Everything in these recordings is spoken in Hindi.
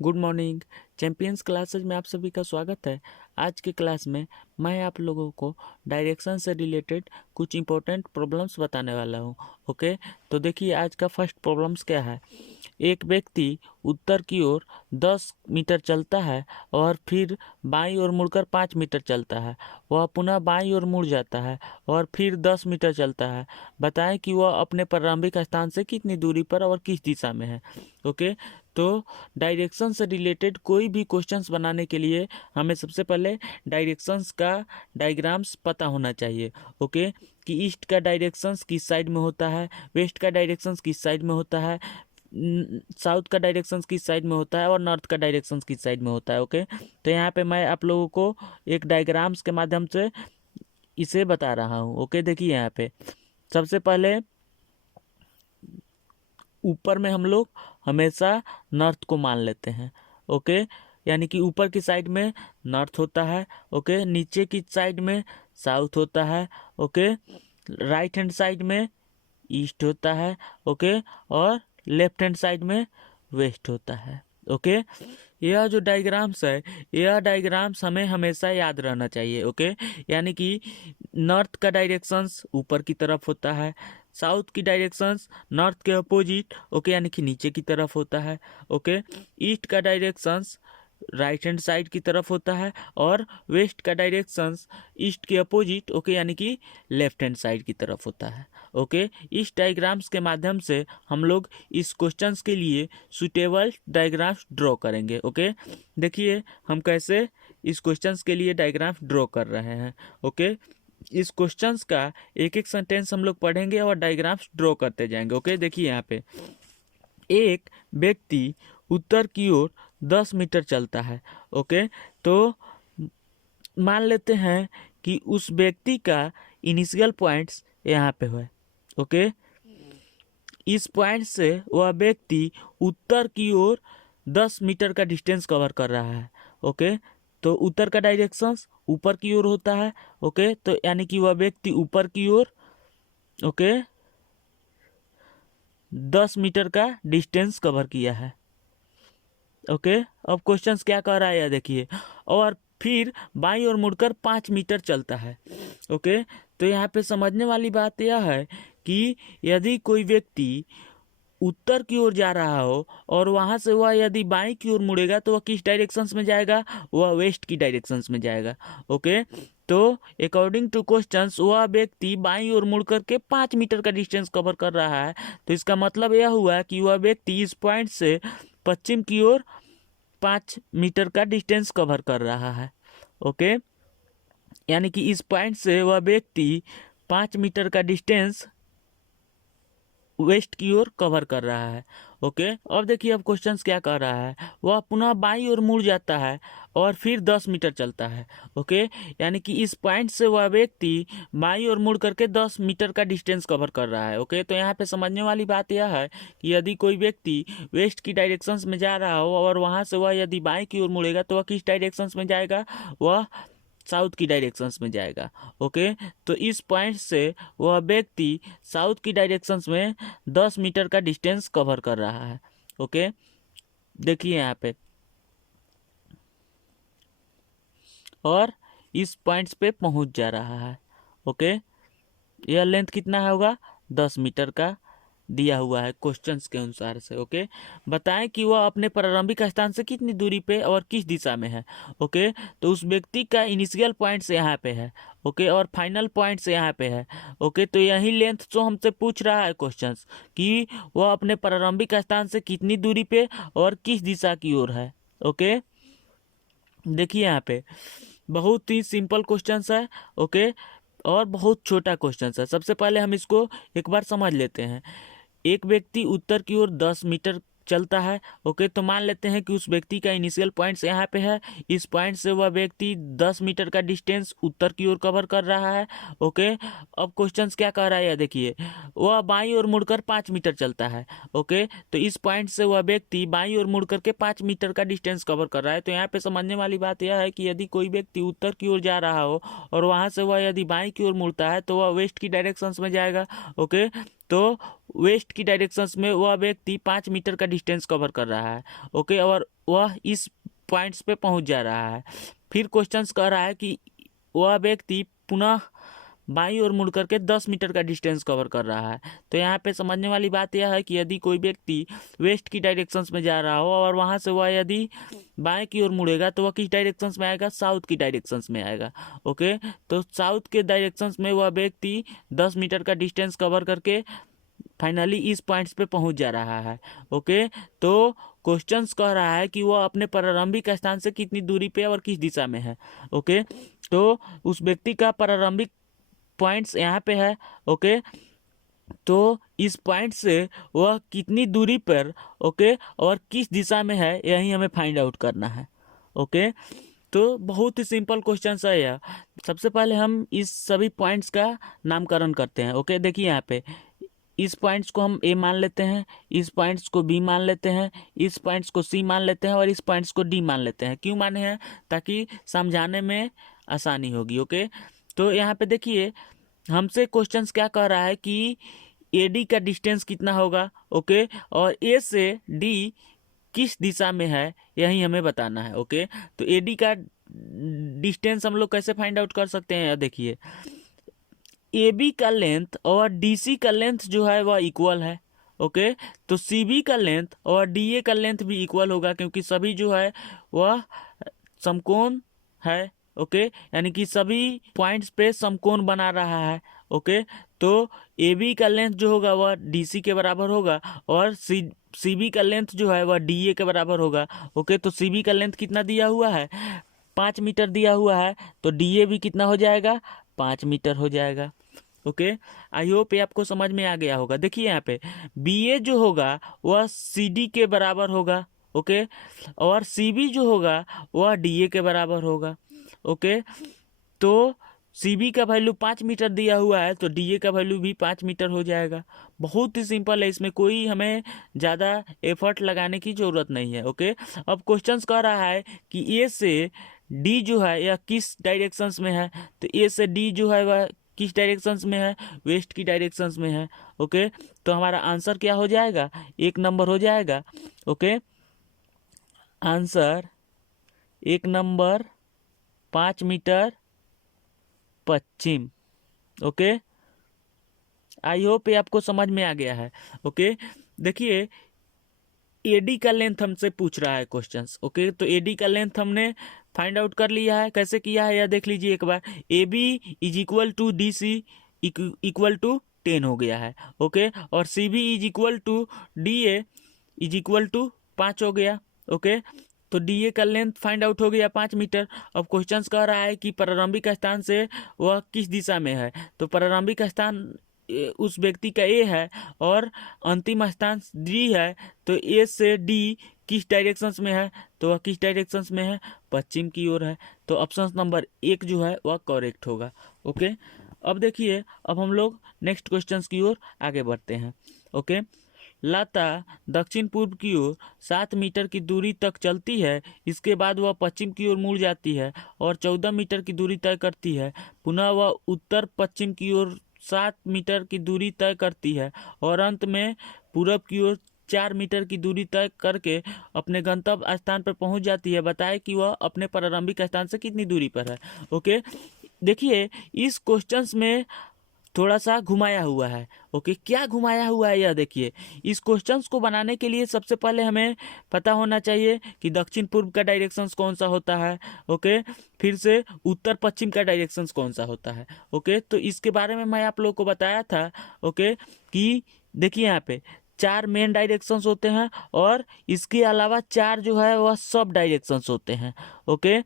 Good morning. चैंपियंस क्लासेज में आप सभी का स्वागत है। आज के क्लास में मैं आप लोगों को डायरेक्शन से रिलेटेड कुछ इंपॉर्टेंट प्रॉब्लम्स बताने वाला हूँ। ओके, तो देखिए आज का फर्स्ट प्रॉब्लम्स क्या है। एक व्यक्ति उत्तर की ओर 10 मीटर चलता है और फिर बाईं ओर मुड़कर 5 मीटर चलता है। वह पुनः बाईं ओर मुड़ जाता है और फिर 10 मीटर चलता है। बताएं कि वह अपने प्रारंभिक स्थान से कितनी दूरी पर और किस दिशा में है। ओके, तो डायरेक्शन से रिलेटेड कोई भी क्वेश्चंस बनाने के लिए हमें सबसे पहले डायरेक्शंस का डायग्राम्स पता होना चाहिए। ओके, कि ईस्ट का डायरेक्शंस किस साइड में होता है, वेस्ट का डायरेक्शंस किस साइड में होता है, साउथ का डायरेक्शंस किस साइड में होता है और नॉर्थ का डायरेक्शंस किस साइड में होता है। ओके, तो यहाँ पे मैं आप लोगों को एक डायग्राम्स के माध्यम से इसे बता रहा हूँ। ओके, देखिए यहाँ पे सबसे पहले ऊपर में हम लोग हमेशा नॉर्थ को मान लेते हैं। ओके, यानी कि ऊपर की साइड में नॉर्थ होता है। ओके, नीचे की साइड में साउथ होता है। ओके, राइट हैंड साइड में ईस्ट होता है। ओके, और लेफ्ट हैंड साइड में वेस्ट होता है। ओके, यह जो डायग्राम्स है, यह डायग्राम्स हमें हमेशा याद रहना चाहिए। ओके, यानी कि नॉर्थ का डायरेक्शंस ऊपर की तरफ होता है, साउथ की डायरेक्शंस नॉर्थ के अपोजिट, ओके, यानी कि नीचे की तरफ होता है। ओके, ईस्ट का डायरेक्शंस राइट हैंड साइड की तरफ होता है और वेस्ट का डायरेक्शंस ईस्ट के अपोजिट, ओके, यानी कि लेफ्ट हैंड साइड की तरफ होता है। ओके, इस डायग्राम्स के माध्यम से हम लोग इस क्वेश्चंस के लिए सुटेबल डायग्राम्स ड्रॉ करेंगे। ओके, देखिए हम कैसे इस क्वेश्चंस के लिए डायग्राम्स ड्रॉ कर रहे हैं। ओके, इस क्वेश्चंस का एक एक सेंटेंस हम लोग पढ़ेंगे और डायग्राम्स ड्रॉ करते जाएंगे। ओके, देखिए यहाँ पे एक व्यक्ति उत्तर की ओर 10 मीटर चलता है। ओके, तो मान लेते हैं कि उस व्यक्ति का इनिशियल पॉइंट्स यहाँ पे है। ओके, इस पॉइंट से वह व्यक्ति उत्तर की ओर 10 मीटर का डिस्टेंस कवर कर रहा है। ओके, तो उत्तर का डायरेक्शंस ऊपर की ओर होता है। ओके, तो यानी कि वह व्यक्ति ऊपर की ओर, ओके, 10 मीटर का डिस्टेंस कवर किया है। ओके, अब क्वेश्चंस क्या कह रहा है यह देखिए। और फिर बाईं ओर मुड़कर 5 मीटर चलता है। ओके, तो यहाँ पे समझने वाली बात यह है कि यदि कोई व्यक्ति उत्तर की ओर जा रहा हो और वहां से वह यदि बाईं की ओर मुड़ेगा तो वह किस डायरेक्शंस में जाएगा, वह वेस्ट की डायरेक्शंस में जाएगा। ओके, तो अकॉर्डिंग टू क्वेश्चंस वह व्यक्ति बाईं ओर मुड़ करके 5 मीटर का डिस्टेंस कवर कर रहा है। तो इसका मतलब यह हुआ कि वह व्यक्ति इस पॉइंट से पश्चिम की ओर 5 मीटर का डिस्टेंस कवर कर रहा है। ओके, यानी कि इस पॉइंट से वह व्यक्ति 5 मीटर का डिस्टेंस वेस्ट की ओर कवर कर रहा है। ओके, अब देखिए अब क्वेश्चंस क्या कर रहा है। वह पुनः बाईं ओर मुड़ जाता है और फिर 10 मीटर चलता है। ओके, यानी कि इस पॉइंट से वह व्यक्ति बाईं ओर मुड़ करके 10 मीटर का डिस्टेंस कवर कर रहा है। ओके, तो यहाँ पे समझने वाली बात यह है कि यदि कोई व्यक्ति वेस्ट की डायरेक्शंस में जा रहा हो और वहाँ से वह यदि बाईं की ओर मुड़ेगा तो वह किस डायरेक्शंस में जाएगा, वह साउथ की डायरेक्शंस में जाएगा। ओके, तो इस पॉइंट से वह व्यक्ति साउथ की डायरेक्शंस में 10 मीटर का डिस्टेंस कवर कर रहा है। ओके, देखिए यहाँ पे, और इस पॉइंट्स पे पहुंच जा रहा है। ओके, यह लेंथ कितना होगा, 10 मीटर का दिया हुआ है क्वेश्चंस के अनुसार से। ओके, बताएं कि वह अपने प्रारंभिक स्थान से कितनी दूरी पे और किस दिशा में है। ओके, तो उस व्यक्ति का इनिशियल पॉइंट्स यहाँ पे है। ओके, और फाइनल पॉइंट्स यहाँ पे है। ओके, तो यही लेंथ जो हमसे पूछ रहा है क्वेश्चंस कि वह अपने प्रारंभिक स्थान से कितनी दूरी पे और किस दिशा की ओर है। ओके, देखिए यहाँ पे बहुत ही सिंपल क्वेश्चंस है। ओके, और बहुत छोटा क्वेश्चन है। सबसे पहले हम इसको एक बार समझ लेते हैं। एक व्यक्ति उत्तर की ओर 10 मीटर चलता है। ओके, तो मान लेते हैं कि उस व्यक्ति का इनिशियल पॉइंट्स यहाँ पे है। इस पॉइंट से वह व्यक्ति 10 मीटर का डिस्टेंस उत्तर की ओर कवर कर रहा है। ओके, अब क्वेश्चंस क्या कह रहा है, देखिए वह बाईं ओर मुड़कर 5 मीटर चलता है। ओके, तो इस पॉइंट से वह व्यक्ति बाईं ओर मुड़ करके 5 मीटर का डिस्टेंस कवर कर रहा है। तो यहाँ पे समझने वाली बात यह है कि यदि कोई व्यक्ति उत्तर की ओर जा रहा हो और वहां से वह यदि बाईं की ओर मुड़ता है तो वह वेस्ट की डायरेक्शंस में जाएगा। ओके, तो वेस्ट की डायरेक्शंस में वह व्यक्ति 5 मीटर का डिस्टेंस कवर कर रहा है, ओके, और वह इस पॉइंट्स पे पहुंच जा रहा है। फिर क्वेश्चंस कह रहा है कि वह व्यक्ति पुनः बाईं ओर मुड़ करके 10 मीटर का डिस्टेंस कवर कर रहा है। तो यहाँ पे समझने वाली बात यह है कि यदि कोई व्यक्ति वेस्ट की डायरेक्शंस में जा रहा हो और वहाँ से वह यदि बाएं की ओर मुड़ेगा तो वह किस डायरेक्शंस में आएगा, साउथ की डायरेक्शंस में आएगा, ओके। तो साउथ के डायरेक्शंस में वह व्यक्ति 10 मीटर का डिस्टेंस कवर करके फाइनली इस पॉइंट्स पे पहुंच जा रहा है, ओके। तो क्वेश्चंस कह रहा है कि वह अपने प्रारंभिक स्थान से कितनी दूरी पे और किस दिशा में है, ओके। तो उस व्यक्ति का प्रारंभिक पॉइंट्स यहाँ पे है, ओके। तो इस पॉइंट से वह कितनी दूरी पर, ओके, और किस दिशा में है, यही हमें फाइंड आउट करना है, ओके। तो बहुत ही सिंपल क्वेश्चन है यह। सबसे पहले हम इस सभी पॉइंट्स का नामकरण करते हैं, ओके। देखिए यहाँ पे इस पॉइंट्स को हम ए मान लेते हैं, इस पॉइंट्स को बी मान लेते हैं, इस पॉइंट्स को सी मान लेते हैं और इस पॉइंट्स को डी मान लेते हैं। क्यों माने हैं? ताकि समझाने में आसानी होगी, ओके। तो यहाँ पे देखिए हमसे क्वेश्चंस क्या कह रहा है कि ए डी का डिस्टेंस कितना होगा, ओके, और ए से डी किस दिशा में है यही हमें बताना है, ओके। तो ए डी का डिस्टेंस हम लोग कैसे फाइंड आउट कर सकते हैं? देखिए ए बी का लेंथ और डी सी का लेंथ जो है वह इक्वल है, ओके। तो सी बी का लेंथ और डी ए का लेंथ भी इक्वल होगा क्योंकि सभी जो है वह समकोण है, ओके, यानी कि सभी पॉइंट्स पे समकोण बना रहा है, ओके। तो ए बी का लेंथ जो होगा वह डी सी के बराबर होगा और सी बी का लेंथ जो है वह डी ए के बराबर होगा, ओके। तो सी बी का लेंथ कितना दिया हुआ है? 5 मीटर दिया हुआ है, तो डी ए भी कितना हो जाएगा? 5 मीटर हो जाएगा, ओके। आई होप ये आपको समझ में आ गया होगा। देखिए यहाँ पे बी ए जो होगा वह सी डी के बराबर होगा, ओके, और सी बी जो होगा वह डी ए के बराबर होगा, ओके। तो सी बी का वैल्यू 5 मीटर दिया हुआ है तो डी ए का वैल्यू भी 5 मीटर हो जाएगा। बहुत ही सिंपल है, इसमें कोई हमें ज़्यादा एफर्ट लगाने की ज़रूरत नहीं है, ओके। अब क्वेश्चंस कह रहा है कि ए से डी जो है यह किस डायरेक्शंस में है? तो ए से डी जो है वह किस डायरेक्शंस में है? वेस्ट की डायरेक्शंस में है, ओके। तो हमारा आंसर क्या हो जाएगा? 1 नंबर हो जाएगा, ओके। आंसर 1 नंबर 5 मीटर पश्चिम, ओके। आई होप ये आपको समझ में आ गया है, ओके। देखिए एडी का लेंथ हमसे पूछ रहा है क्वेश्चंस, ओके। तो एडी का लेंथ हमने फाइंड आउट कर लिया है। कैसे किया है यह देख लीजिए एक बार। A B is equal to D C equal to 10 हो गया है, ओके, और C B is equal to D A is equal to 5 हो गया, ओके। तो डी ए का लेंथ फाइंड आउट हो गया 5 मीटर। अब क्वेश्चंस कह रहा है कि प्रारंभिक स्थान से वह किस दिशा में है? तो प्रारंभिक स्थान उस व्यक्ति का ए है और अंतिम स्थान डी है। तो ए से डी किस डायरेक्शंस में है? तो वह किस डायरेक्शंस में है? पश्चिम की ओर है। तो ऑप्शन नंबर 1 जो है वह करेक्ट होगा, ओके। अब देखिए अब हम लोग नेक्स्ट क्वेश्चंस की ओर आगे बढ़ते हैं, ओके। लता दक्षिण पूर्व की ओर 7 मीटर की दूरी तक चलती है, इसके बाद वह पश्चिम की ओर मुड़ जाती है और 14 मीटर की दूरी तय करती है। पुनः वह उत्तर पश्चिम की ओर 7 मीटर की दूरी तय करती है और अंत में पूरब की ओर 4 मीटर की दूरी तय करके अपने गंतव्य स्थान पर पहुंच जाती है। बताए कि वह अपने प्रारंभिक स्थान से कितनी दूरी पर है, ओके। देखिए इस क्वेश्चंस में थोड़ा सा घुमाया हुआ है, ओके। क्या घुमाया हुआ है यह देखिए। इस क्वेश्चंस को बनाने के लिए सबसे पहले हमें पता होना चाहिए कि दक्षिण पूर्व का डायरेक्शंस कौन सा होता है, ओके। फिर से उत्तर पश्चिम का डायरेक्शंस कौन सा होता है, ओके। तो इसके बारे में मैं आप लोगों को बताया था, ओके, कि देखिए यहाँ पे 4 मेन डायरेक्शंस होते हैं और इसके अलावा 4 जो है वह सब डायरेक्शंस होते हैं, ओके।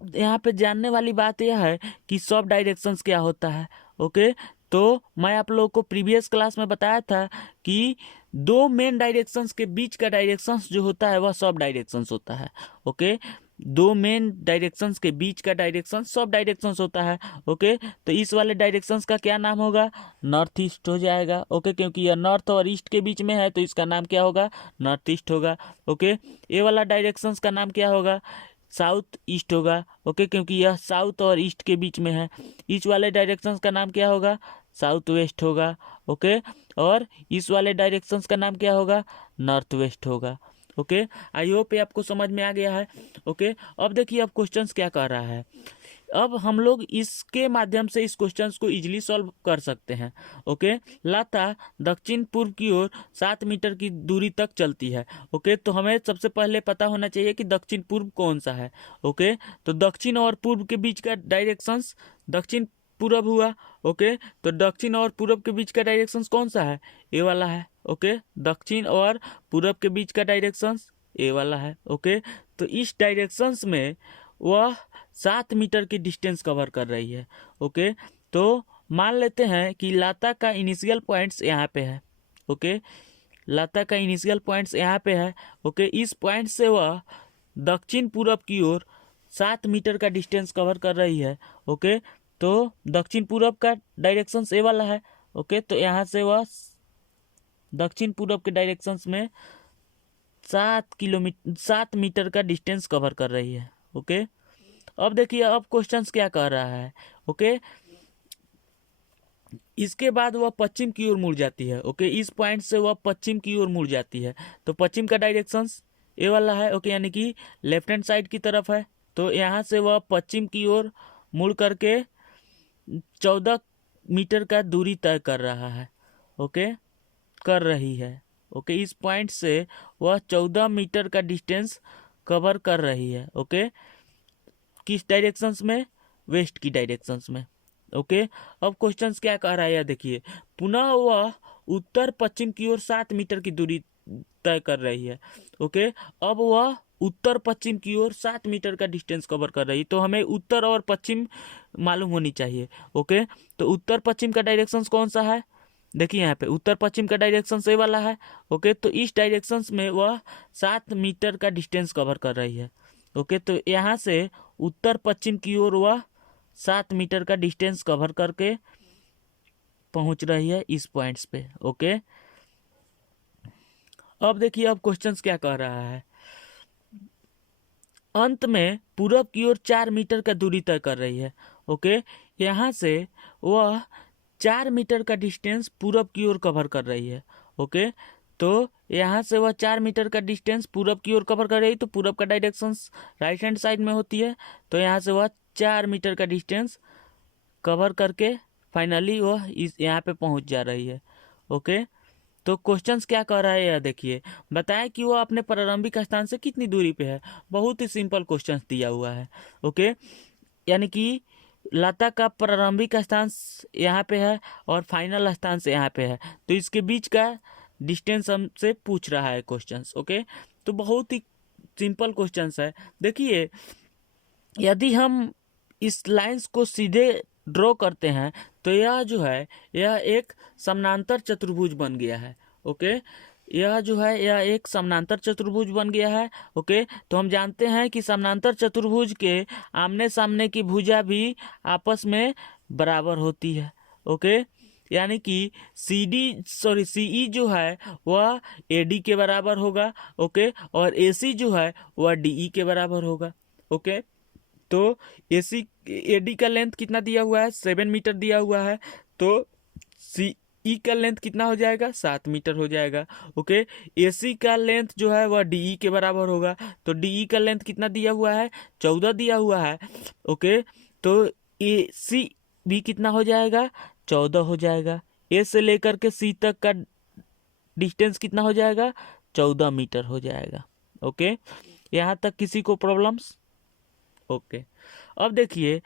यहाँ पे जानने वाली बात यह है कि सब डायरेक्शंस क्या होता है, ओके। तो मैं आप लोगों को प्रीवियस क्लास में बताया था कि 2 मेन डायरेक्शंस के बीच का डायरेक्शंस जो होता है वह सब डायरेक्शंस होता है, ओके। 2 मेन डायरेक्शंस के बीच का डायरेक्शन सब डायरेक्शंस होता है, ओके। तो इस वाले डायरेक्शंस का क्या नाम होगा? नॉर्थ ईस्ट हो जाएगा, ओके, क्योंकि यह नॉर्थ और ईस्ट के बीच में है तो इसका नाम क्या होगा? नॉर्थ ईस्ट होगा, ओके। ये वाला डायरेक्शंस का नाम क्या होगा? साउथ ईस्ट होगा, ओके, क्योंकि यह साउथ और ईस्ट के बीच में है। ईस्ट वाले डायरेक्शंस का नाम क्या होगा? साउथ वेस्ट होगा। ओके, और इस वाले डायरेक्शंस का नाम क्या होगा, नॉर्थ वेस्ट होगा। ओके, आई होप ये आपको समझ में आ गया है। ओके, अब देखिए अब क्वेश्चंस क्या कह रहा है। अब हम लोग इसके माध्यम से इस क्वेश्चंस को इजीली सॉल्व कर सकते हैं। ओके, लता दक्षिण पूर्व की ओर 7 मीटर की दूरी तक चलती है। ओके, तो हमें सबसे पहले पता होना चाहिए कि दक्षिण पूर्व कौन सा है। ओके, तो दक्षिण और पूर्व के बीच का डायरेक्शंस दक्षिण पूर्व हुआ। ओके, तो दक्षिण और पूर्व के बीच का डायरेक्शंस कौन सा है, ए वाला है। ओके, दक्षिण और पूर्व के बीच का डायरेक्शंस ए वाला है। ओके, तो इस डायरेक्शंस में वह 7 मीटर की डिस्टेंस कवर कर रही है। ओके, तो मान लेते हैं कि लता का इनिशियल पॉइंट्स यहाँ पे है। ओके, लता का इनिशियल पॉइंट्स यहाँ पे है। ओके, इस पॉइंट से वह दक्षिण पूर्व की ओर 7 मीटर का डिस्टेंस कवर कर रही है। ओके, तो दक्षिण पूर्व का डायरेक्शन ए वाला है। ओके, तो यहाँ से वह दक्षिण पूर्व के डायरेक्शंस में 7 मीटर का डिस्टेंस कवर कर रही है। ओके, अब देखिए अब क्वेश्चंस क्या कह रहा है। ओके, इसके बाद वह पश्चिम की ओर मुड़ जाती है। ओके, इस पॉइंट से वह पश्चिम की ओर मुड़ जाती है, तो पश्चिम का डायरेक्शंस ए वाला है। ओके, यानी कि लेफ्ट हैंड साइड की तरफ है। तो यहाँ से वह पश्चिम की ओर मुड़ करके 14 मीटर का दूरी तय कर रहा है। ओके, कर रही है। ओके, इस पॉइंट से वह 14 मीटर का डिस्टेंस कवर कर रही है। ओके, किस डायरेक्शंस में, वेस्ट की डायरेक्शंस में। ओके, अब क्वेश्चंस क्या कह रहा है यह देखिए, पुनः वह उत्तर पश्चिम की ओर 7 मीटर की दूरी तय कर रही है। ओके, अब वह उत्तर पश्चिम की ओर 7 मीटर का डिस्टेंस कवर कर रही है, तो हमें उत्तर और पश्चिम मालूम होनी चाहिए। ओके, तो उत्तर पश्चिम का डायरेक्शंस कौन सा है, देखिए यहाँ पे उत्तर पश्चिम का डायरेक्शन ए वाला है। ओके, तो इस डायरेक्शंस में वह 7 मीटर का डिस्टेंस कवर कर रही है। ओके, तो यहाँ से उत्तर पश्चिम की ओर वह 7 मीटर का डिस्टेंस कवर करके पहुंच रही है इस पॉइंट्स पे। ओके, अब देखिए अब क्वेश्चंस क्या कह रहा है। अंत में पूरब की ओर 4 मीटर का दूरी तय कर रही है। ओके, यहाँ से वह 4 मीटर का डिस्टेंस पूरब की ओर कवर कर रही है। ओके, तो यहाँ से वह 4 मीटर का डिस्टेंस पूरब की ओर कवर कर रही है, तो पूरब का डायरेक्शंस राइट हैंड साइड में होती है, तो यहाँ से वह 4 मीटर का डिस्टेंस कवर करके फाइनली वह इस यहाँ पे पहुँच जा रही है। ओके, तो क्वेश्चंस क्या कह रहा है यह देखिए, बताएं कि वो अपने प्रारंभिक स्थान से कितनी दूरी पे है। बहुत ही सिंपल क्वेश्चंस दिया हुआ है। ओके, यानी कि लता का प्रारंभिक स्थान यहाँ पे है और फाइनल स्थान से यहाँ पे है, तो इसके बीच का डिस्टेंस हमसे पूछ रहा है क्वेश्चंस। ओके, तो बहुत ही सिंपल क्वेश्चंस है। देखिए यदि हम इस लाइंस को सीधे ड्रॉ करते हैं तो यह जो है यह एक समानांतर चतुर्भुज बन गया है। ओके, यह जो है यह एक समानांतर चतुर्भुज बन गया है। ओके, तो हम जानते हैं कि समानांतर चतुर्भुज के आमने सामने की भुजा भी आपस में बराबर होती है। ओके, यानी कि सीई जो है वह एडी के बराबर होगा। ओके, और एसी जो है वह डीई के बराबर होगा। ओके, तो एडी का लेंथ कितना दिया हुआ है, 7 मीटर दिया हुआ है, तो सीई का लेंथ कितना हो जाएगा, 7 मीटर हो जाएगा। ओके, एसी का लेंथ जो है वह डीई के बराबर होगा, तो डीई का लेंथ कितना दिया हुआ है, 14 दिया हुआ है। ओके, तो एसी भी कितना हो जाएगा, 14 हो जाएगा। ए से लेकर के सी तक का डिस्टेंस कितना हो जाएगा, 14 मीटर हो जाएगा। ओके, यहाँ तक किसी को प्रॉब्लम्स। ओके, अब देखिए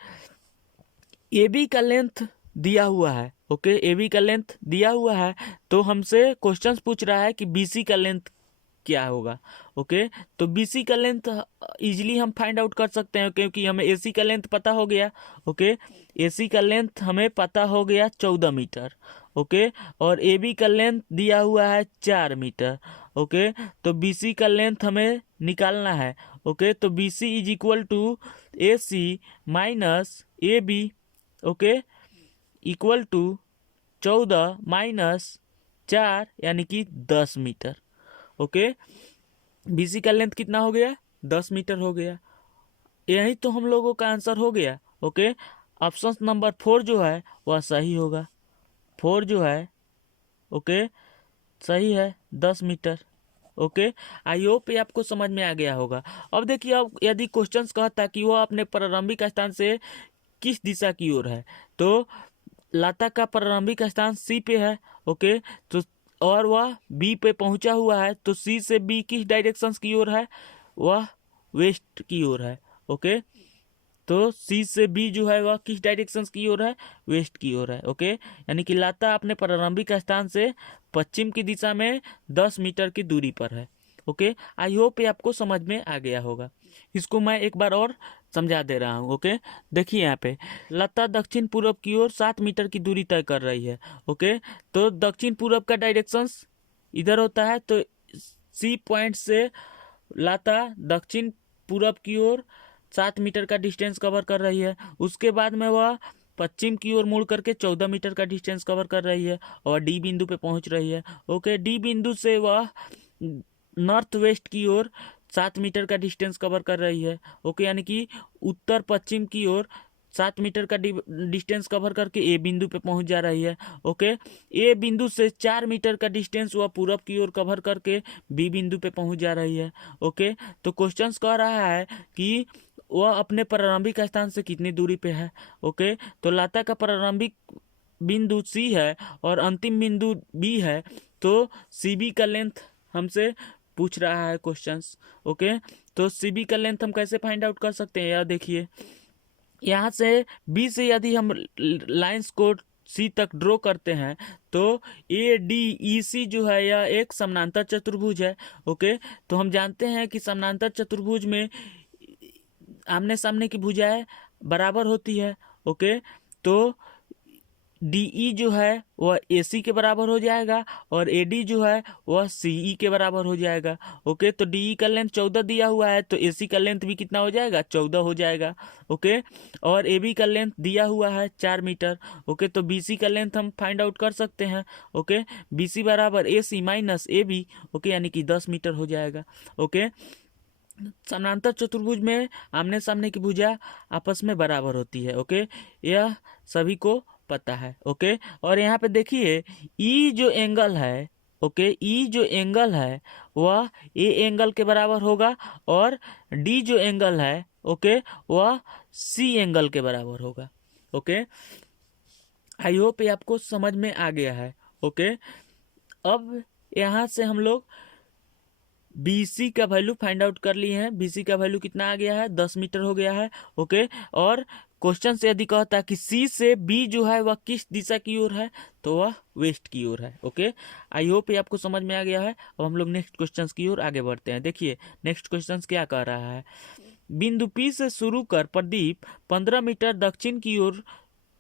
ए बी का लेंथ दिया हुआ है। ओके, ए बी का लेंथ दिया हुआ है, तो हमसे क्वेश्चंस पूछ रहा है कि बीसी का लेंथ क्या होगा। ओके, तो बीसी का लेंथ इजीली हम फाइंड आउट कर सकते हैं, क्योंकि हमें एसी का लेंथ पता हो गया। ओके, एसी का लेंथ हमें पता हो गया 14 मीटर। ओके, और ए बी का लेंथ दिया हुआ है 4 मीटर। ओके, तो बीसी का लेंथ हमें निकालना है। ओके, तो B C is equal to A C minus A B. Okay, equal to 14 minus 4 यानी कि 10 मीटर। ओके, बी सी का लेंथ कितना हो गया, 10 मीटर हो गया। यही तो हम लोगों का आंसर हो गया। ओके, ऑप्शन नंबर 4 जो है वह सही होगा। 4 जो है ओके सही है 10 मीटर। ओके, आई होप ये आपको समझ में आ गया होगा। अब देखिए, अब यदि क्वेश्चंस कहता कि वह अपने प्रारंभिक स्थान से किस दिशा की ओर है, तो लता का प्रारंभिक स्थान सी पे है। ओके, तो और वह बी पे पहुंचा हुआ है, तो सी से बी किस डायरेक्शन की ओर है, वह वेस्ट की ओर है। ओके, तो सी से बी जो है वह किस डायरेक्शन की ओर है, वेस्ट की ओर है। ओके, यानी कि लता अपने प्रारंभिक स्थान से पश्चिम की दिशा में 10 मीटर की दूरी पर है। ओके, आई होप ये आपको समझ में आ गया होगा। इसको मैं एक बार और समझा दे रहा हूँ। ओके, देखिए यहाँ पे लता दक्षिण पूर्व की ओर 7 मीटर की दूरी तय कर रही है। ओके, तो दक्षिण पूर्व का डायरेक्शन इधर होता है, तो सी पॉइंट से लता दक्षिण पूर्व की ओर 7 मीटर का डिस्टेंस कवर कर रही है। उसके बाद में वह पश्चिम की ओर मुड़ करके 14 मीटर का डिस्टेंस कवर कर रही है और डी बिंदु पे पहुंच रही है। ओके, डी बिंदु से वह नॉर्थ वेस्ट की ओर 7 मीटर का डिस्टेंस कवर कर रही है। ओके, यानी कि उत्तर पश्चिम की ओर 7 मीटर का डिस्टेंस कवर करके ए बिंदु पे पहुंच जा रही है। ओके, ए बिंदु से 4 मीटर का डिस्टेंस वह पूरब की ओर कवर करके बी बिंदु पे पहुंच जा रही है। ओके, तो क्वेश्चन कह रहा है कि वह अपने प्रारंभिक स्थान से कितनी दूरी पे है। ओके, तो लता का प्रारंभिक बिंदु सी है और अंतिम बिंदु बी है, तो सी बी का लेंथ हमसे पूछ रहा है क्वेश्चंस। ओके, तो सी बी का लेंथ हम कैसे फाइंड आउट कर सकते हैं, यार देखिए यहाँ से बी से यदि हम लाइंस को सी तक ड्रॉ करते हैं, तो ए डी ई सी जो है यह एक समानांतर चतुर्भुज है। ओके, तो हम जानते हैं कि समानांतर चतुर्भुज में आमने सामने की भुजाएं बराबर होती है। ओके, तो डीई जो है वह एसी के बराबर हो जाएगा और एडी जो है वह सीई के बराबर हो जाएगा। ओके, तो डीई का लेंथ 14 दिया हुआ है, तो एसी का लेंथ भी कितना हो जाएगा, 14 हो जाएगा। ओके, और एबी का लेंथ दिया हुआ है 4 मीटर। ओके, तो बीसी का लेंथ हम फाइंड आउट कर सकते हैं। ओके, बीसी बराबर एसी माइनस एबी। ओके, यानी कि 10 मीटर हो जाएगा। ओके, समानांतर चतुर्भुज में आमने सामने की भुजा आपस में बराबर होती है। ओके, यह सभी को पता है। ओके, और यहाँ पे देखिए ई जो एंगल है, ओके, ई जो एंगल है वह ए एंगल के बराबर होगा और डी जो एंगल है ओके वह सी एंगल के बराबर होगा। ओके, आई होप ये आपको समझ में आ गया है। ओके, अब यहाँ से हम लोग BC का वैल्यू फाइंड आउट कर लिए हैं। BC का वैल्यू कितना आ गया है, 10 मीटर हो गया है। ओके, और क्वेश्चन से यदि कहता है कि C से B जो है वह किस दिशा की ओर है, तो वह वेस्ट की ओर है। ओके, आई होप ये आपको समझ में आ गया है। अब हम लोग नेक्स्ट क्वेश्चन की ओर आगे बढ़ते हैं। देखिए नेक्स्ट क्वेश्चन क्या कह रहा है, बिंदु P से शुरू कर प्रदीप 15 मीटर दक्षिण की ओर,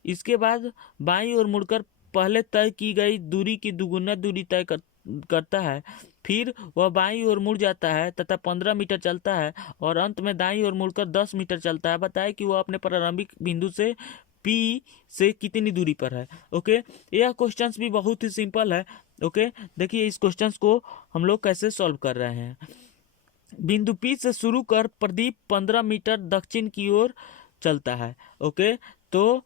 इसके बाद बाईं ओर मुड़कर पहले तय की गई दूरी की दुगुना दूरी तय करता है, फिर वह बाईं ओर मुड़ जाता है तथा 15 मीटर चलता है और अंत में दाईं ओर मुड़कर 10 मीटर चलता है। बताए कि वह अपने प्रारंभिक बिंदु से P से कितनी दूरी पर है। ओके, यह क्वेश्चन भी बहुत ही सिंपल है। ओके, देखिए इस क्वेश्चन को हम लोग कैसे सॉल्व कर रहे हैं। बिंदु P से शुरू कर प्रदीप 15 मीटर दक्षिण की ओर चलता है। ओके, तो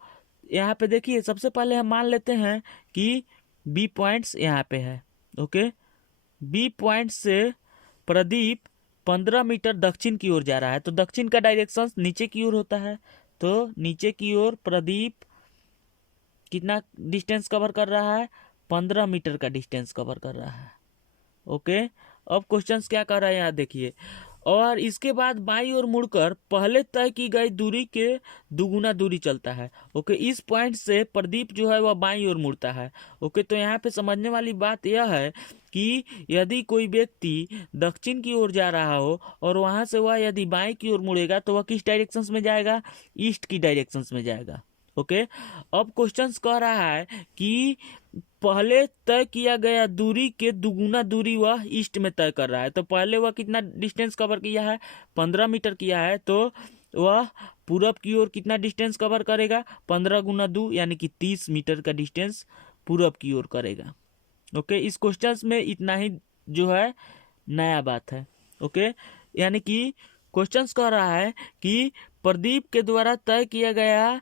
यहाँ पे देखिए सबसे पहले हम मान लेते हैं कि B पॉइंट्स यहाँ पे है। ओके, B पॉइंट से प्रदीप 15 मीटर दक्षिण की ओर जा रहा है, तो दक्षिण का डायरेक्शन नीचे की ओर होता है, तो नीचे की ओर प्रदीप कितना डिस्टेंस कवर कर रहा है, 15 मीटर का डिस्टेंस कवर कर रहा है। ओके, अब क्वेश्चंस क्या कर रहा है यहाँ देखिए, और इसके बाद बाईं ओर मुड़कर पहले तय की गई दूरी के दुगुना दूरी चलता है। ओके, इस पॉइंट से प्रदीप जो है वह बाईं ओर मुड़ता है। ओके, तो यहाँ पे समझने वाली बात यह है कि यदि कोई व्यक्ति दक्षिण की ओर जा रहा हो और वहां से वह यदि बाईं की ओर मुड़ेगा तो वह किस डायरेक्शन में जाएगा, ईस्ट की डायरेक्शन में जाएगा। ओके, अब क्वेश्चंस कह रहा है कि पहले तय किया गया दूरी के दुगुना दूरी वह ईस्ट में तय कर रहा है, तो पहले वह कितना डिस्टेंस कवर किया है, 15 मीटर किया है, तो वह पूरब की ओर कितना डिस्टेंस कवर करेगा, 15 गुना 2 यानी कि 30 मीटर का डिस्टेंस पूरब की ओर करेगा। ओके, इस क्वेश्चन में इतना ही जो है नया बात है। ओके, यानी कि क्वेश्चन कह रहा है कि प्रदीप के द्वारा तय किया गया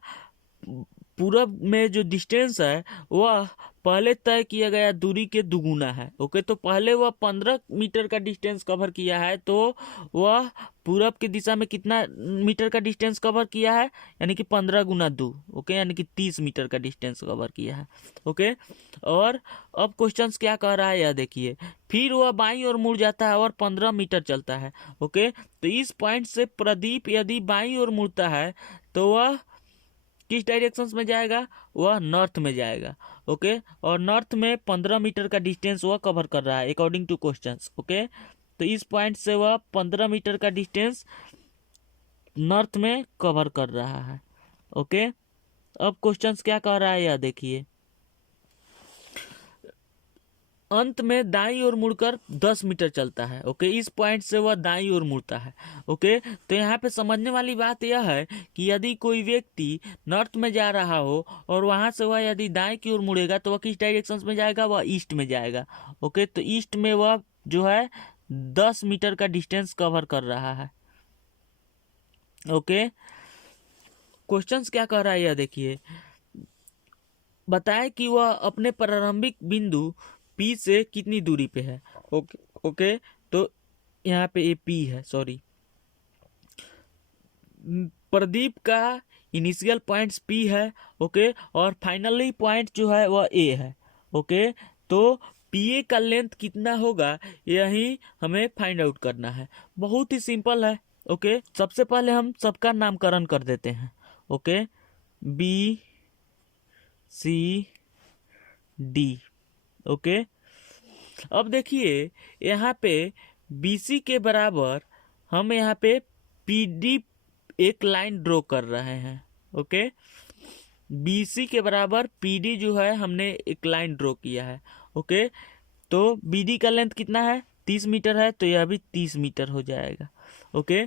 पूरब में जो डिस्टेंस है वह पहले तय किया गया दूरी के दुगुना है। ओके, तो पहले वह 15 मीटर का डिस्टेंस कवर किया है, तो वह पूरब की दिशा में कितना मीटर का डिस्टेंस कवर किया है, यानी कि 15 गुना 2। ओके, यानी कि 30 मीटर का डिस्टेंस कवर किया है। ओके, और अब क्वेश्चंस क्या कह रहा है यह देखिए। फिर वह बाईं ओर मुड़ जाता है और 15 मीटर चलता है। ओके, तो इस पॉइंट से प्रदीप यदि बाईं ओर मुड़ता है तो वह किस डायरेक्शंस में जाएगा, वह नॉर्थ में जाएगा। ओके, और नॉर्थ में 15 मीटर का डिस्टेंस वह कवर कर रहा है अकॉर्डिंग टू क्वेश्चंस। ओके, तो इस पॉइंट से वह 15 मीटर का डिस्टेंस नॉर्थ में कवर कर रहा है। ओके, अब क्वेश्चंस क्या कह रहा है यह देखिए। अंत में दाईं ओर मुड़कर 10 मीटर चलता है। ओके, इस पॉइंट से वह दाईं ओर मुड़ता है। ओके, तो यहाँ पे समझने वाली बात यह है कि यदि कोई व्यक्ति नॉर्थ में जा रहा हो और वहां से वह यदि दाएं की ओर मुड़ेगा तो वह किस डायरेक्शन में जाएगा, वह ईस्ट में जाएगा। ओके, तो ईस्ट में वह जो है 10 मीटर का डिस्टेंस कवर कर रहा है। ओके, क्वेश्चंस क्या कह रहा है यह देखिए। बताए कि वह अपने प्रारंभिक बिंदु पी से कितनी दूरी पे है। ओके ओके, तो यहाँ पे ये पी है, सॉरी, प्रदीप का इनिशियल पॉइंट्स पी है। ओके, और फाइनली पॉइंट जो है वह ए है। ओके, तो पी ए का लेंथ कितना होगा यही हमें फाइंड आउट करना है। बहुत ही सिंपल है। ओके, सबसे पहले हम सबका नामकरण कर देते हैं। Okay, B C D. Okay, अब देखिए यहाँ पे BC के बराबर हम यहाँ पे PD एक लाइन ड्रॉ कर रहे हैं। ओके, BC के बराबर PD जो है हमने एक लाइन ड्रॉ किया है। ओके, तो BD का लेंथ कितना है, 30 मीटर है, तो यह भी 30 मीटर हो जाएगा। ओके,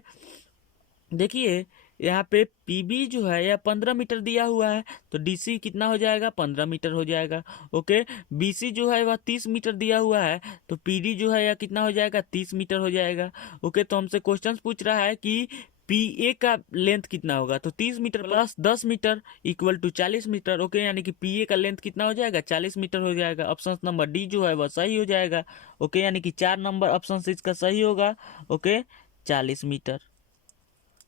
देखिए यहाँ पे PB जो है यह 15 मीटर दिया हुआ है, तो DC कितना हो जाएगा, 15 मीटर हो जाएगा। ओके, BC जो है वह 30 मीटर दिया हुआ है, तो PD जो है यह कितना हो जाएगा, 30 मीटर हो जाएगा। ओके, तो हमसे क्वेश्चन पूछ रहा है कि PA का लेंथ कितना होगा, तो 30 metre plus 10 metre equal to 40 metre. Okay, यानी कि PA का लेंथ कितना हो जाएगा, 40 मीटर हो जाएगा। ऑप्शन नंबर डी जो है वह सही हो जाएगा। ओके, यानी कि 4 नंबर ऑप्शन इसका सही होगा। Okay, 40 metre.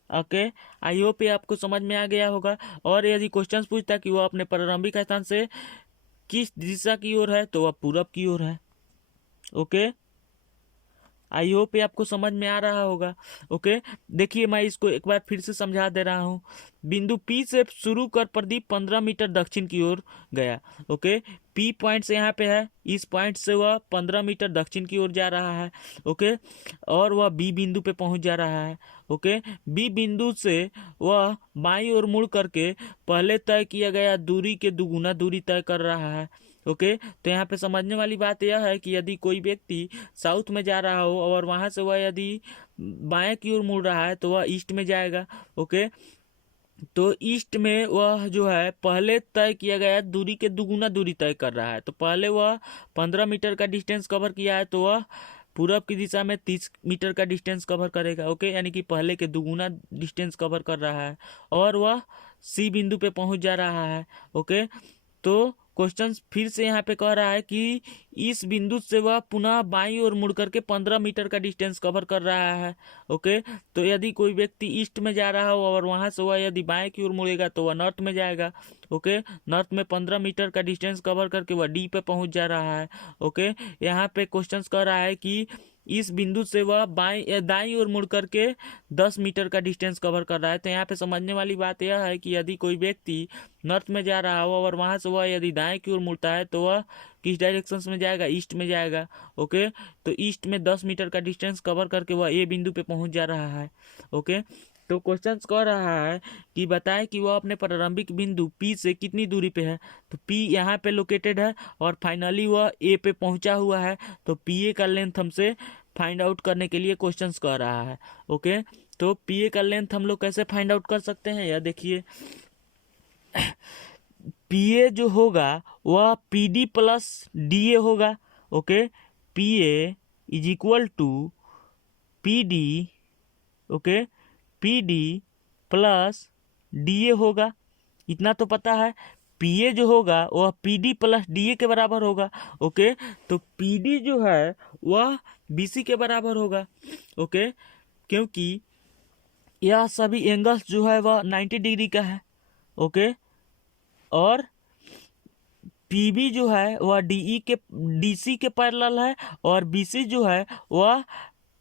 Okay, I hope ये आपको समझ में आ गया होगा। और यदि क्वेश्चन पूछता कि वह अपने प्रारंभिक स्थान से किस दिशा की ओर है, तो वह पूरब की ओर है। ओके, आई होप ये आपको समझ में आ रहा होगा। ओके, देखिए मैं इसको एक बार फिर से समझा दे रहा हूँ। बिंदु P से शुरू कर प्रदीप 15 मीटर दक्षिण की ओर गया। ओके, P पॉइंट से यहाँ पे है, इस पॉइंट से वह 15 मीटर दक्षिण की ओर जा रहा है। ओके, और वह B बिंदु पे पहुंच जा रहा है। ओके, B बिंदु से वह बाईं ओर मुड़ करके पहले तय किया गया दूरी के दुगुना दूरी तय कर रहा है। ओके, तो यहाँ पे समझने वाली बात यह है कि यदि कोई व्यक्ति साउथ में जा रहा हो और वहां से वह यदि बाएं की ओर मुड़ रहा है तो वह ईस्ट में जाएगा। ओके, तो ईस्ट में वह जो है पहले तय किया गया दूरी के दुगुना दूरी तय कर रहा है। तो पहले वह 15 मीटर का डिस्टेंस कवर किया है, तो वह पूरब की दिशा में 30 मीटर का डिस्टेंस कवर करेगा। ओके, यानी कि पहले के दुगुना डिस्टेंस कवर कर रहा है और वह सी बिंदु पे पहुंच जा रहा है। ओके, तो क्वेश्चन फिर से यहाँ पे कह रहा है कि इस बिंदु से वह पुनः बाईं ओर मुड़ करके 15 मीटर का डिस्टेंस कवर कर रहा है। ओके, तो यदि कोई व्यक्ति ईस्ट में जा रहा हो और वहां से वह यदि बाएं की ओर मुड़ेगा तो वह नॉर्थ में जाएगा। ओके, नॉर्थ में 15 मीटर का डिस्टेंस कवर करके वह डी पे पहुंच जा रहा है। ओके, यहाँ पे क्वेश्चन कह रहा है कि इस बिंदु से वह दाईं ओर मुड़ करके 10 मीटर का डिस्टेंस कवर कर रहा है। तो यहाँ पे समझने वाली बात यह है कि यदि कोई व्यक्ति नॉर्थ में जा रहा हो और वहां से वह यदि दाएं की ओर मुड़ता है तो वह किस डायरेक्शन में जाएगा, ईस्ट में जाएगा। ओके, तो ईस्ट में 10 मीटर का डिस्टेंस कवर करके वह ए बिंदु पे पहुंच जा रहा है। ओके, तो क्वेश्चन कह रहा है कि बताए कि वह अपने प्रारंभिक बिंदु P से कितनी दूरी पे है। तो P यहाँ पे लोकेटेड है और फाइनली वह A पे पहुंचा हुआ है। तो PA का लेंथ हमसे फाइंड आउट करने के लिए क्वेश्चंस कह रहा है। ओके, तो PA का लेंथ हम लोग कैसे फाइंड आउट कर सकते हैं, यह देखिए। PA जो होगा वह PD प्लस DA होगा। Okay, PA is equal to PD। Okay, PD plus DA होगा, इतना तो पता है। पी ए जो होगा वह P D plus D A के बराबर होगा। ओके, तो पी डी जो है वह बी सी के बराबर होगा। ओके, क्योंकि यह सभी एंगल्स जो है वह 90 डिग्री का है। ओके, और पी बी जो है वह डी ई के डी सी के पैरेलल है और बी सी जो है वह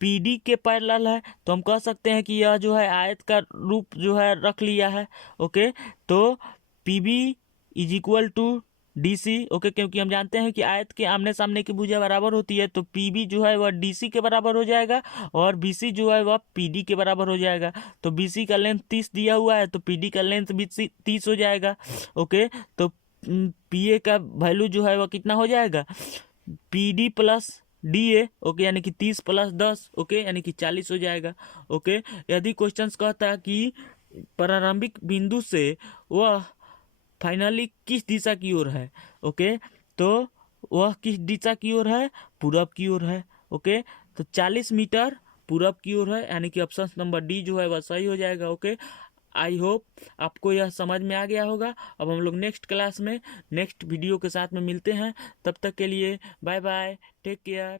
पी डी के पैरेलल है। तो हम कह सकते हैं कि यह जो है आयत का रूप जो है रख लिया है। ओके, तो P B is equal to D C. Okay, क्योंकि हम जानते हैं कि आयत के आमने सामने की भुजा बराबर होती है, तो पी बी जो है वह डी सी के बराबर हो जाएगा और बी सी जो है वह पी डी के बराबर हो जाएगा। तो बी सी का लेंथ 30 दिया हुआ है, तो पी डी का लेंथ भी 30 हो जाएगा। ओके, तो पी ए का वैल्यू जो है वह कितना हो जाएगा, P D plus D A. Okay, यानी कि 30 प्लस 10, ओके, यानी कि 40 हो जाएगा। ओके, यदि क्वेश्चंस कहता है कि प्रारंभिक बिंदु से वह फाइनली किस दिशा की ओर है, ओके, तो वह किस दिशा की ओर है, पूरब की ओर है। ओके, तो 40 मीटर पूरब की ओर है, यानी कि ऑप्शन नंबर डी जो है वह सही हो जाएगा। ओके, आई होप आपको यह समझ में आ गया होगा। अब हम लोग नेक्स्ट क्लास में नेक्स्ट वीडियो के साथ में मिलते हैं। तब तक के लिए बाय बाय, टेक केयर।